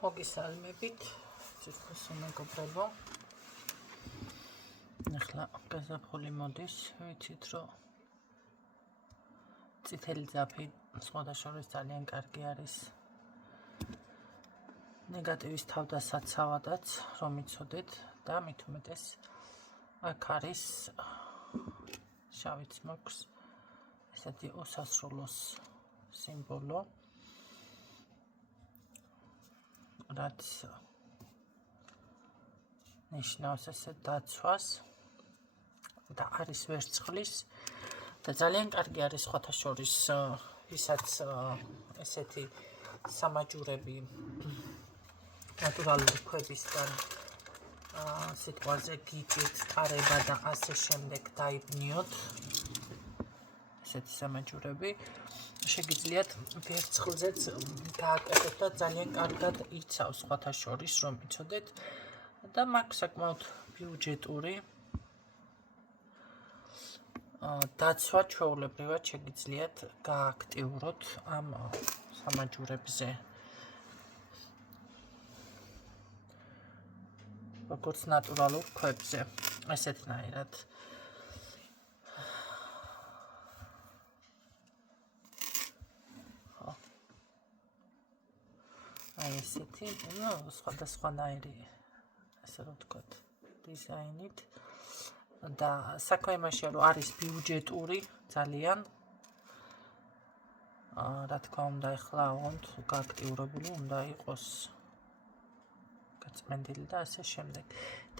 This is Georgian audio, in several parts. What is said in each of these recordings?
მოგესალმებით, სიტყვის მეგობრებო. ახლა გაზაფხული მოდის, ვიცით რომ წითელი ძაფი სხვადასხვა ძალიან კარგი არის. ნეგატივის თავდასაცავადაც რომ იცოდეთ და მით უმეტეს აქ არის შავი ცმოქს ესეთი უსასრულოს სიმბოლო. რაც ნიშნავს ესე დაცვას და არის ვერცხლის და ძალიან კარგი არის სხვათა შორის ვისაც ესეთი სამაჯურები ნატურალური ქვებისგან სიტყვაზე გიჭირთ, ტარება და ასე შემდეგ დაიბნიოთ ესეთი სამაჯურები შეგიძლიათ ვერცხლზეც გააკეთოთ და ძალიან კარგად იცავს სხვათა შორის რომ იცოდეთ და მაგ საკმაოდ ბიუჯეტური დაცვა ჩვეულებრივად შეგიძლიათ გააქტიუროთ ამ სამაჯურებზე. როგორც ნატურალურ ქვებზე, ესეთნაირად. აი ესეთი, სხვადასხვანაირი, ასე რომ ვთქვათ, დიზაინით და საქმე იმაშია, რომ არის ბიუჯეტური ძალიან. რა თქმა უნდა, ახლა ოღონდ გააქტიურებული უნდა იყოს გაწმენდილი და ასე შემდეგ.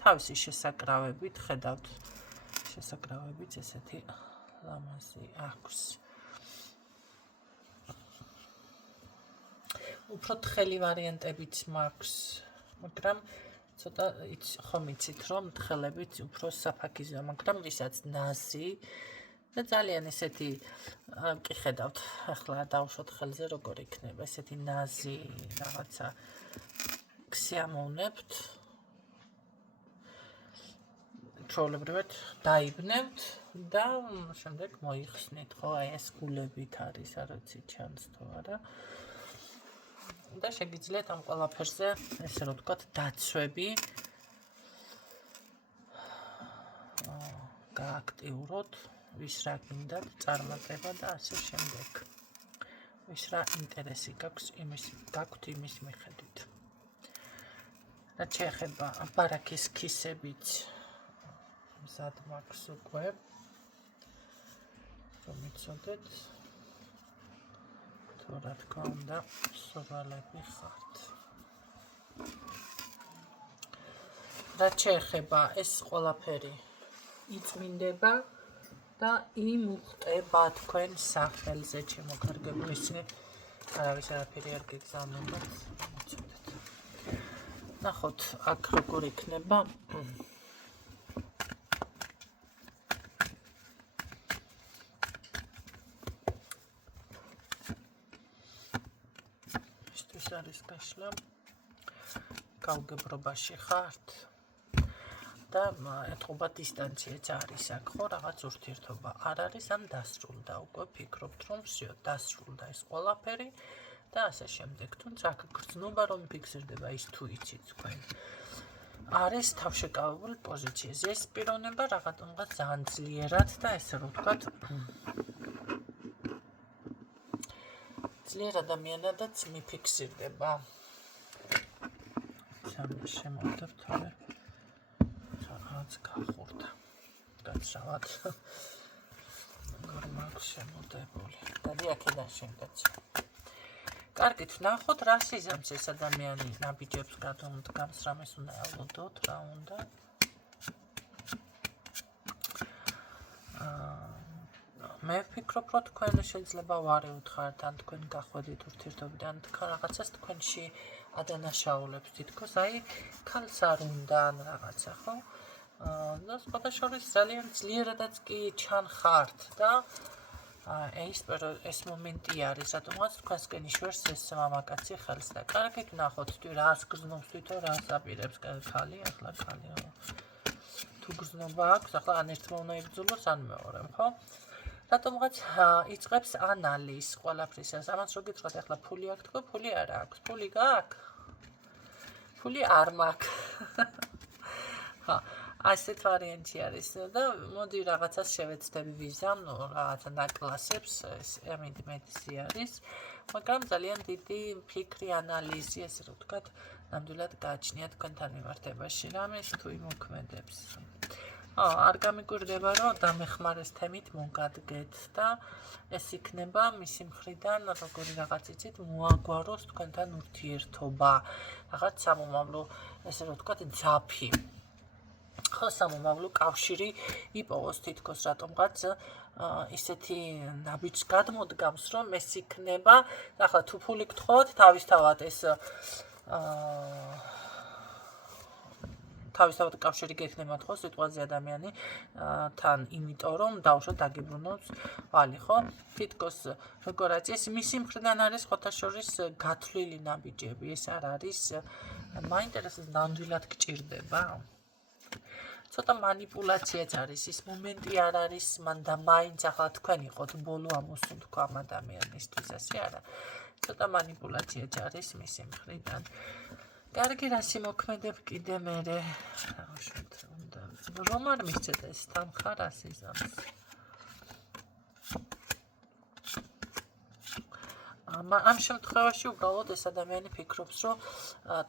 თავისი შესაკრავებით, ხედავთ, შესაკრავებიც ესეთი ლამაზი აქვს. უფრო თხელი ვარიანტებიც მაქვს, მაგრამ ცოტა ხომ იცით რომ თხელებიც უფრო საფაქიზოა, მაგრამ ვისაც ნაზი და ძალიან ესეთი კი ხედავთ, ახლა დავუშვოთ ხელზე როგორ იქნება, ესეთი ნაზი რაღაცა ქსიამოვნებთ. ჩვეულებრივად დაიბნევთ და შემდეგ მოიხსნით, ხო, აი ეს გულებით არის, არ ვიცი ჩანს თუ არა. და შეგიძლიათ ამ ყველაფერზე, ესე რომ ვთქვათ, დაცვები გააქტიუროთ, ვის რა გინდათ, წარმატება და ასე შემდეგ. ვის რა ინტერესი გაქვთ იმის მიხედვით. რაც შეეხება ბარაქის ქისებიც მზად მაქვს უკვე, რომ იცოდეთ. რა თქმა უნდა, სურვალები ხართ. რაც შეეხება ეს ყველაფერი იწმინდება და იმუხტება თქვენ სახელზე, ჩემო კარგებო, ისინი არავის არაფერი არ გეგზავნებათ, იცოდეთ. ნახოთ, აქ როგორ იქნება. არის გაშლა გაუგებრობაში ხართ და ეთყობა დისტანციაც არის აქ, ხო, რაღაც ურთიერთობა არ არის, ან დასრულდა უკვე ფიქრობთ რომ ვсё დასრულდა ეს ყველაფერი და ასე შემდეგ. თუმცა აქ გრძნობა რომ ფიქსირდება ის თუ იცით თქვენ არის თავშეკავებული პოზიციაზე. ეს პიროვნება რაღაცა ძალიან ძლიერად და ესე რომ ვთქვათ ძლიერ ადამიანადაც მიფიქსირდება. შემოვდრთვალე. რაღაც გახურდა. გაცრავად. გორმაქვს შემოდებული. და აქედან შემდგაც. კარგით, ნახოთ რა სიზამს ეს ადამიანი ნაბიჯებს გადამდგამს, რამეს უნდა ელოდოთ, რა უნდა. მე ვფიქრობ, რომ თქვენ შეიძლება ვარევთ ხართ, ან თქვენ გახვედით ურთიერთობიდან, თქვენ რაღაცას თქვენში ადანაშაულებს თითქოს, აი, ქალს არ უნდა ან რაღაცა, ხო? და სხვადასხვა ძალიან ძლიერადაც კი ჩანხართ და ეს მომენტი არის, რადგან თქვენსკენ იშვერს ეს მამაკაცი ხელს და კარგით ვნახოთ, რას გრძნობს თვითონ, რას აპირებს ხალი, ახლა ხალი. თუ გრძნობა აქვს, ახლა ან ერთმა უნდა იბრძოლოს, ან მეორემ, ხო? რატომღაც იწყებს ანალიზს ყველაფრისას. ამას რო გითხრათ, ახლა ფული აქვს, თქო, ფული არა აქვს. ფული გააქვს? ფული არ მაქვს. ხა, ასეთ ვარიანტი არის და მოდი რაღაცას შევეცდები ვიზამ, ნუ რაღაცა დაკლასებს, ეს მეტისი არის, მაგრამ ძალიან დიდი ფიქრი, ანალიზი, ესე რომ ვთქვათ, ნამდვილად გააჩნია თქვენთან მიმართებაში, რამეს თუ იმოქმედებს. არ გამიკვირდება, რომ დამეხმარეს თემით მოგადგეთ და ეს იქნება მისი მხრიდან როგორი რაღაც იცით, მოაგვაროს თქვენთან ურთიერთობა, რაღაც სამომავლო, ესე რომ ვთქვათ, ძაფი. ხო, სამომავლო კავშირი იპოვოს თითქოს რატომღაც ისეთი ნაბიჯს გადმოდგამს, რომ ეს იქნება, ახლა თუ ფული გთხოვთ, თავისთავად ეს თავისთავად კავშირი გექნება თქო სიტუაცია ადამიანი თან, იმიტომ რომ დავუშვათ დაგიბრუნოს ვალი, ხო? თითქოს როგორაც ეს მისი მხრიდან არის ხოთაშორის გათვლილი ნაბიჯები, ეს არ არის მაინტერესებს ნამდვილად გჭირდება. ცოტა манипуляციაც არის, ის მომენტი არ არის, მან და მაინც ახლა თქვენ იყოთ ბოლო ამოსულ თქვა ამ ადამიანისთვის, ასე არა. ცოტა манипуляციაც არის მისი მხრიდან. კარგი, რას იმოქმედებ კიდე მერე? დავუშვათ, უნდა რომ არ მისცეთ ეს თანხა რას იზამს. ამ შემთხვევაში უბრალოდ ეს ადამიანი ფიქრობს, რომ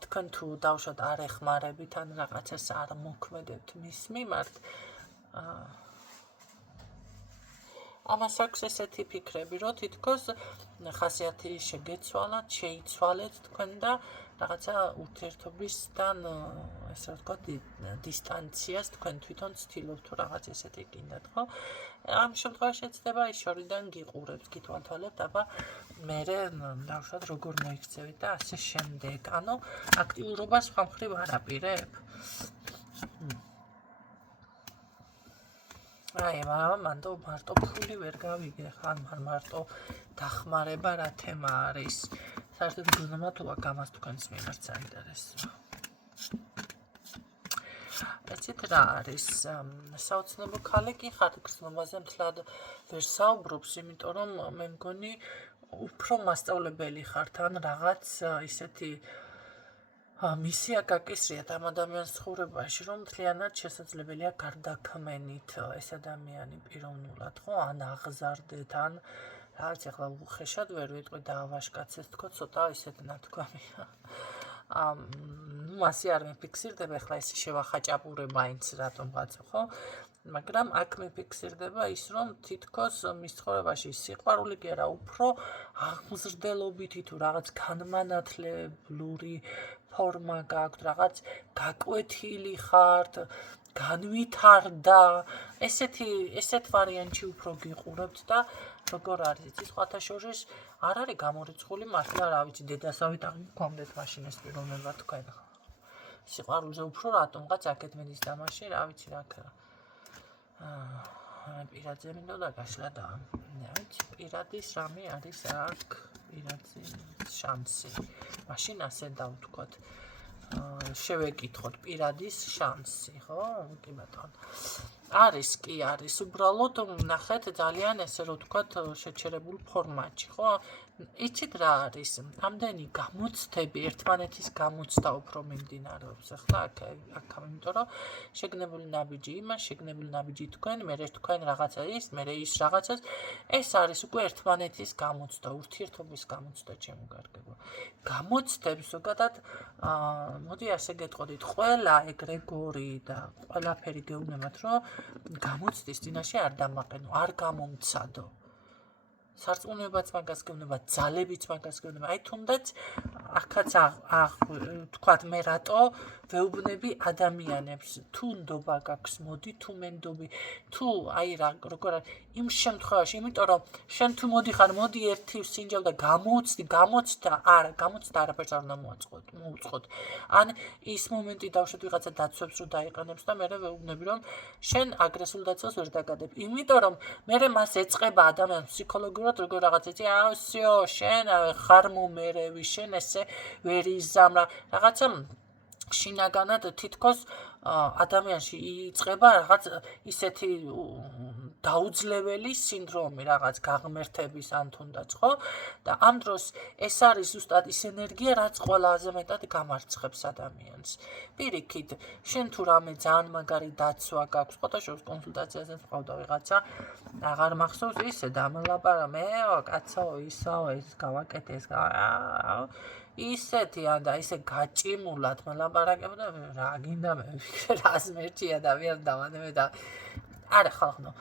თქვენ თუ დავუშვათ არ ეხმარებით ან რაღაცას არ მოქმედებთ მის მიმართ, ამას აქვს ესეთი ფიქრები, რომ თითქოს ხასიათი შეგეცვალათ, შეიცვალეთ თქვენ და რაღაცა ურთიერთობისთან, ესე ვთქვათ, დისტანციას თქვენ თვითონ ცდილობთ თუ რაღაც ესეთი გინდათ, ხო? ამ შემთხვევაში ეცდება ის შორიდან გიყურებთ, გითვალთვალებთ, აბა მერე დავუშვათ როგორ მოიქცევით და ასე შემდეგ. ანუ აქტიურობას სხვა მხრივ არ აპირებ. აი, მანდ მარტო ფული ვერ გავიგე, ხან მარტო დახმარება რა თემა არის. საერთოდ გზნობათობა გამას თქვენს მიმართ საინტერესოა. ეცით რა არის? საოცნებო ქალი კი ხარ, გზნობაზე მთლად ვერ საუბრობს, იმიტომ რომ მე მგონი უფრო მასწავლებელი ხართ ან რაღაც ისეთი მისია გაკისრიათ ამ ადამიანის ცხოვრებაში, რომ მთლიანად შესაძლებელია გარდაქმენით ეს ადამიანი პიროვნულად, ხო? ან აღზარდეთ, ან რაც ახლა უხეშად ვერ ვიტყვი დაავაშკაცეთ თქო, ცოტა ისეთ ნათქვამია. მასე არ მეფიქსირდება, ახლა ეს შევახაჭაპურე მაინც რატომღაც, ხო? მაგრამ აქ მეფიქსირდება ის, რომ თითქოს მის ცხოვრებაში სიყვარული კი არა, უფრო აღმზრდელობითი თუ რაღაც განმანათლებლური ფორმა გაქვთ, რაღაც გაკვეთილი ხართ, განვითარდა, ესეთ ვარიანტში უფრო გიყურებთ და როგორ არის იცი, სხვათა შორის არ არის გამორიცხული მართლა, რა ვიცი, დედასავით აღგქვამდეთ მაშინ ეს პიროვნება თქვენ. სიყვარულზე უფრო რატომღაც აქეთ მედის დამაში, რა ვიცი, რა ქა. პირადზე მინდოდა გაშლა და ვიცი, პირადის რამე არის აქ, პირადზე შანსი. მაშინ ასე დავთქვათ. შევეკითხოთ პირადის შანსი, ხო? კი ბატონო. არის, კი არის, უბრალოდ ნახეთ ძალიან ესე რომ ვთქვათ შეჩერებულ ფორმატში, ხო? იცით რა არის? ამდენი გამოცდები, ერთმანეთის გამოცდა უფრო მიმდინარეობს. ახლა აქ, იმიტომ რომ შეგნებული ნაბიჯი იმას, შეგნებული ნაბიჯი თქვენ, მერე თქვენ რაღაცა ის, მერე ის რაღაცას, ეს არის უკვე ერთმანეთის გამოცდა, ურთიერთობის გამოცდა, ჩემო კარგებო. გამოცდებს ზოგადად, მოდი ასე გეტყოდით, ყველა ეგრეგორი და ყველაფერი გეუბნებათ, რომ გამოცდის წინაშე არ დამაყენო, არ გამომცადო. სარწმუნოებაც მაგას გეუბნება, ძალებიც მაგას გეუბნება. აი თუნდაც აქაც თქვათ მე რატო ვეუბნები ადამიანებს, თუ ნდობა გაქვს, მოდი, თუ მე ნდობი, თუ აი რა როგორ იმ შემთხვევაში, იმიტომ რომ შენ თუ მოდიხარ, მოდი ერთი სინჯავ და გამოცდა არაფერს არ უნდა მოუწყოთ. ან ის მომენტი დავუშვათ ვიღაცა დაცვებს რომ დაიყენებს და მე ვეუბნები რომ შენ აგრესულ დაცვას ვერ დაგადებ. იმიტომ რომ მე მას ეწყება ადამიანს ფსიქოლოგიურად როგორ რაღაც იცი, всё, შენ ხარ მომერევი, შენ ესე ვერ იზამ რაღაცა შინაგანად თითქოს ადამიანში იწყება რაღაც ისეთი დაუძლეველი სინდრომი, რაღაც გაღმერთების ან თუნდაც, ხო? და ამ დროს ეს არის ზუსტად ის ენერგია, რაც ყველაზე მეტად გამარცხებს ადამიანს. პირიქით, შენ თუ რამე ძალიან მაგარი დაცვა გაქვს, ფოტოშოპის კონსულტაციაზე მყავდა ვიღაცა, აღარ მახსოვს ისე დამელაპარა, მეო, კაცო, ისაო, ეს გავაკეთე, ეს ისეთი და ისე გაჭიმულად მელაპარაკებდა, რა გინდა მე რას მერჩია და ვერ დავანებე და არა ხალხო,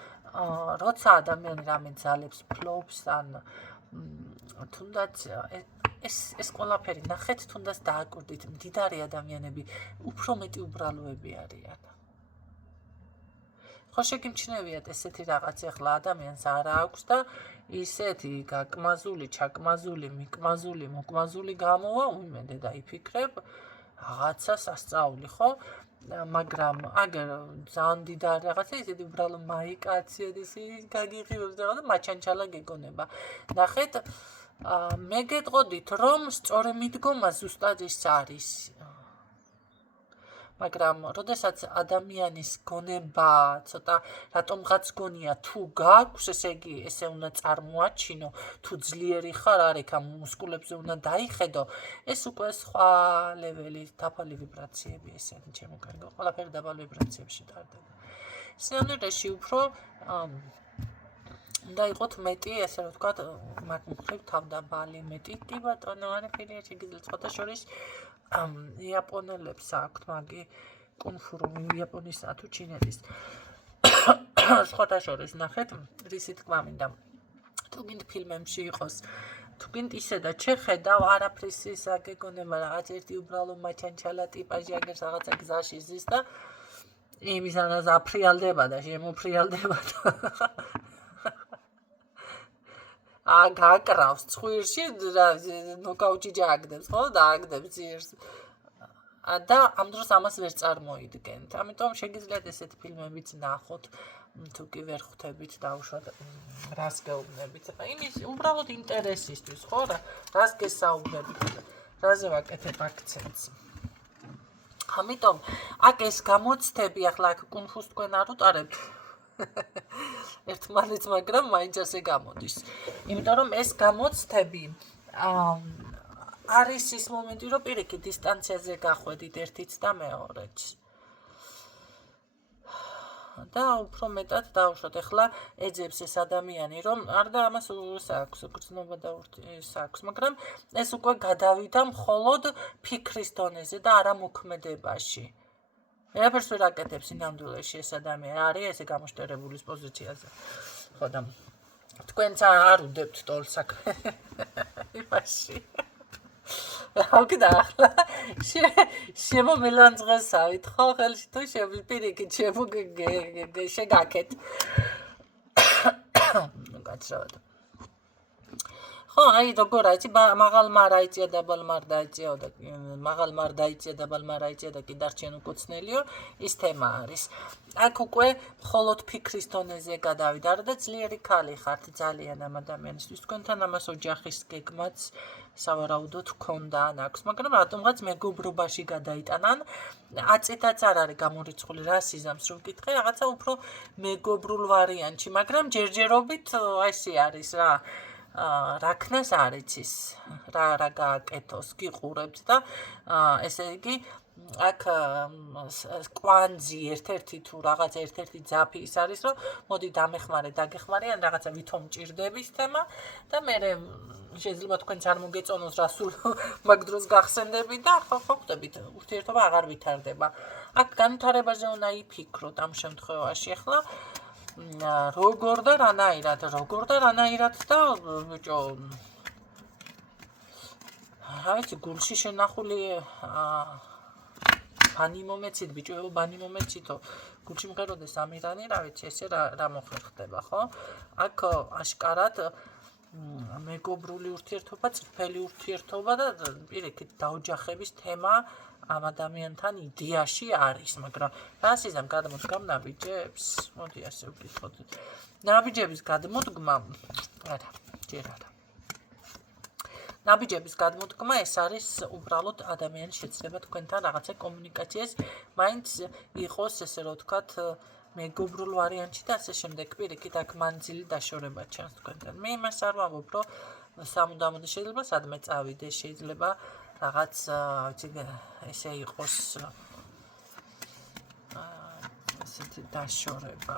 როცა ადამიანი რამე ძალებს ფლობს ან თუნდაც ეს ყველაფერი ნახეთ, თუნდაც დააკვირდით, მდიდარი ადამიანები უფრო მეტი უბრალოები არიან. ხო შეგიმჩნევიათ ესეთი რაღაც ახლა ადამიანს არა აქვს და ისეთი გაკმაზული, ჩაკმაზული, მიკმაზული, მოკმაზული გამოვა, უიმედე და იფიქრებ რაღაცა სასწაული, ხო? მაგრამ აგერ ძალიან დიდარი რაღაცა ისეთი უბრალო მაიკაცია და ისე გაგიღებებს რაღაცა მაჩანჩალა გეგონება. ნახეთ, მე გეტყოდით, რომ სწორი მიდგომა ზუსტად ის არის. მაგრამ როდესაც ადამიანის გონება ცოტა რატომღაც გონია თუ გაქვს, ესე იგი ესე უნდა წარმოაჩინო, თუ ძლიერი ხარ, არიქა მუსკულებზე უნდა დაიხედო, ეს უკვე სხვა ლეველი, დაბალი ვიბრაციები ესენი, ჩემო კარგო, ყველაფერი დაბალ ვიბრაციებში ტარდება. სინამდვილეში უფრო უნდა იყოთ მეტი, ესე რომ ვთქვათ, მაგ მხრივ თავდაბალი მეტი, კი ბატონო, არაფერი არ შეგიძლიათ სხვათა შორის იაპონელებს აქვთ მაგი კუნფუ რომ იაპონისა თუ ჩინეთის სხვათა შორის ნახეთ რისი თქმა მინდა თუ გინდ ფილმებში იყოს თუ გინდ ისე და შეხედავ არაფრის ის აგეგონება რაღაც ერთი უბრალო მაჩანჩალა ტიპაჟი აგერ რაღაცა გზაში ზის და იმისანაც აფრიალდება და შემოფრიალდება გაკრავს ცხვირში ნოკაუტში ჯაგდებს, ხო? და აგდებს ძირს. და ამ დროს ამას ვერ წარმოიდგენთ. ამიტომ შეგიძლიათ ესეთი ფილმებიც ნახოთ, თუ კი ვერ ხვდებით დაუშვათ რას გეუბნებით. იმის უბრალოდ ინტერესისთვის, ხო? რას გესაუბრებით, რაზე ვაკეთებ აქცენტს. ამიტომ აქ ეს გამოცდები ახლა აქ კუნფუს თქვენ არ უტარებთ. ერთმანეთს, მაგრამ მაინც ასე გამოდის. იმიტომ რომ ეს გამოცდები არის ის მომენტი, რომ პირიქით დისტანციაზე გახვედით ერთიც და მეორეც. და უფრო მეტად დავუშვათ, ახლა ეძებს ეს ადამიანი, რომ არ და ამას აქვს, გრძნობა და ის აქვს, მაგრამ ეს უკვე გადავიდა მხოლოდ ფიქრის დონეზე და არა მოქმედებაში. Erapers ვერ აკეთებს სინამდვილეში ეს ადამიანი არის ესე გამოშტერებულის პოზიციაზე. ხო და თქვენც არ უდებთ ტოლს აქ. იმაში. აუგდა ახლა შემომელანძღესავით ხო ხელში თუ პირიქით შეგაკეთ. გაცრავად. ხო, აი როგორ აიცი, მაღალმა არ აიწია, დაბალმა არ დაიწიაო და მაღალმა არ დაიწია, დაბალმა არ აიწია და კი დარჩენ უკოცნელიო, ის თემა არის. აქ უკვე მხოლოდ ფიქრის დონეზე გადავიდა, არა და ძლიერი ქალი ხართ ძალიან ამ ადამიანისთვის. თქვენთან ამას ოჯახის გეგმაც სავარაუდოდ ჰქონდა ან აქვს, მაგრამ რატომღაც მეგობრობაში გადაიტანან, აწითაც არ არის გამორიცხული რა სიზამს რომ ვკითხე, რაღაცა უფრო მეგობრულ ვარიანტში, მაგრამ ჯერჯერობით ესე არის რა. რაკნას არ იცის, რა გააკეთოს, გიყურებთ და ესე იგი აქ კვანძი ერთ-ერთი თუ რაღაც ერთ-ერთი ძაფი ის არის, რომ მოდი დამეხმარე, დაგეხმარე, ან რაღაცა ვითომ ჭირდების თემა და მე შეიძლება თქვენც არ მოგეწონოს რა სულ მაგ დროს გახსენდები და ხო ხვდებით, ურთიერთობა აღარ ვითარდება. აქ განვითარებაზე უნდა იფიქროთ ამ შემთხვევაში ახლა როგორ და რანაირად და ბიჭო რა ვიცი გულში შენახული ბანი მომეცით ბიჭო ბანი მომეცითო გულში მღეროდეს ამირანი რა ვიცი ესე რა მოხერხდება ხო აქ აშკარად მეგობრული ურთიერთობა წრფელი ურთიერთობა და პირიქით დაოჯახების თემა ამ ადამიანთან იდეაში არის, მაგრამ რა სიზამ გადმოდგამ ნაბიჯებს? მოდი ასე ვკითხოთ. ნაბიჯების გადმოდგმა არა, ჯერ არა. ნაბიჯების გადმოდგმა ეს არის უბრალოდ ადამიანის შეცდომა თქვენთან რაღაცა კომუნიკაციას მაინც იყოს ესე რომ ვთქვათ მეგობრულ ვარიანტში და ასე შემდეგ პირიქით აქ მანძილი დაშორება ჩანს თქვენთან. მე იმას არ ვამბობ რომ სამუდამოდ შეიძლება სადმე წავიდე შეიძლება რაღაც ესე იყოს ესეთი დაშორება.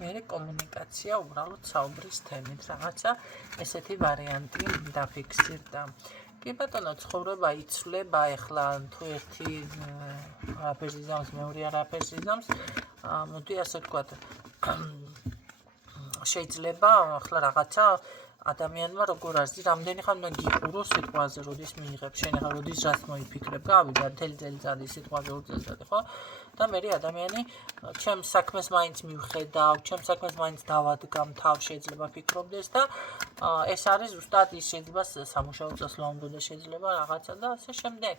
მე კომუნიკაცია უბრალოდ საუბრის თემით რაღაცა ესეთი ვარიანტი დაფიქსირდა. კი ბატონო, ცხოვრება იცვლება, ეხლა თუ ერთი არაფერს იზამს, მეორე არაფერს იზამს, მოდი ასე ვთქვათ, შეიძლება ახლა რაღაცა ადამიანმა როგორ არის, რამდენი ხანი უნდა გიყუროს სიტყვაზე, როდის მიიღებ, შენ ახლა როდის რას მოიფიქრებ, გავიდა მთელი წელიწადი სიტყვაზე უწელიწადი, ხო? და მე ადამიანი ჩემს საქმეს მაინც მივხედავ, ჩემს საქმეს მაინც დავადგამ თავ შეიძლება ფიქრობდეს და ეს არის ზუსტად ის შეიძლება სამუშაო წასვლამდე შეიძლება რაღაცა და ასე შემდეგ.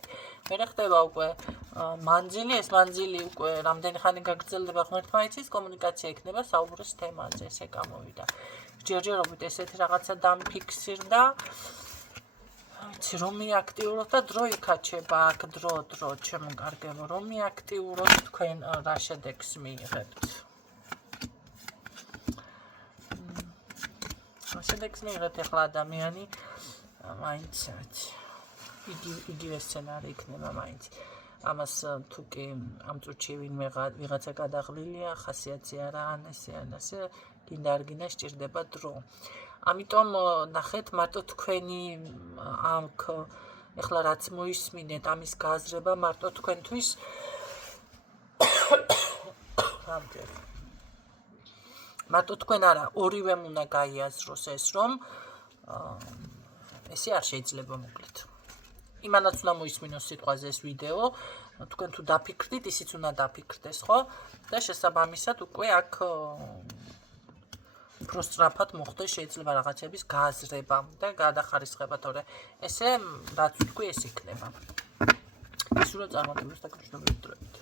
მე ხდება უკვე მანძილი, ეს მანძილი უკვე რამდენი ხანი გაგრძელდება ღმერთმაიცის კომუნიკაცია იქნება საუბრის თემაზე, ესე გამოვიდა. ჯერჯერობით ესეთი რაღაცა დამფიქსირდა. იცი რომ მიაქტიუროთ და დრო იქაჩება აქ დრო ჩემო კარგებო რომ მიაქტიუროთ თქვენ რა შედეგს მიიღებთ. შედეგს მიიღებთ ახლა ადამიანი მაინც იგივე სცენარი იქნება მაინც. ამას თუ კი ამ წუთში ვიღაცა გადაღლილია, ხასიათზე არა ან ესე ან ასე გინდა არ გინდა სჭირდება დრო. ამიტომ ნახეთ მარტო თქვენი აქ ეხლა რაც მოისმინეთ ამის გააზრება მარტო თქვენთვის მარტო თქვენ არა ორივემ უნდა გაიაზროს ეს რომ ესე არ შეიძლება მოკლედ. იმანაც უნდა მოისმინოს სიტყვაზე ეს ვიდეო, თქვენ თუ დაფიქრდით, ისიც უნდა დაფიქრდეს, ხო? და შესაბამისად უკვე აქ უფრო სწრაფად მოხდეს შეიძლება რაღაცების გააზრება და გადახარისხება, თორე ესე რაც თქვი ეს იქნება. ისურვე წარმატებას და გრძნობებით დროებით.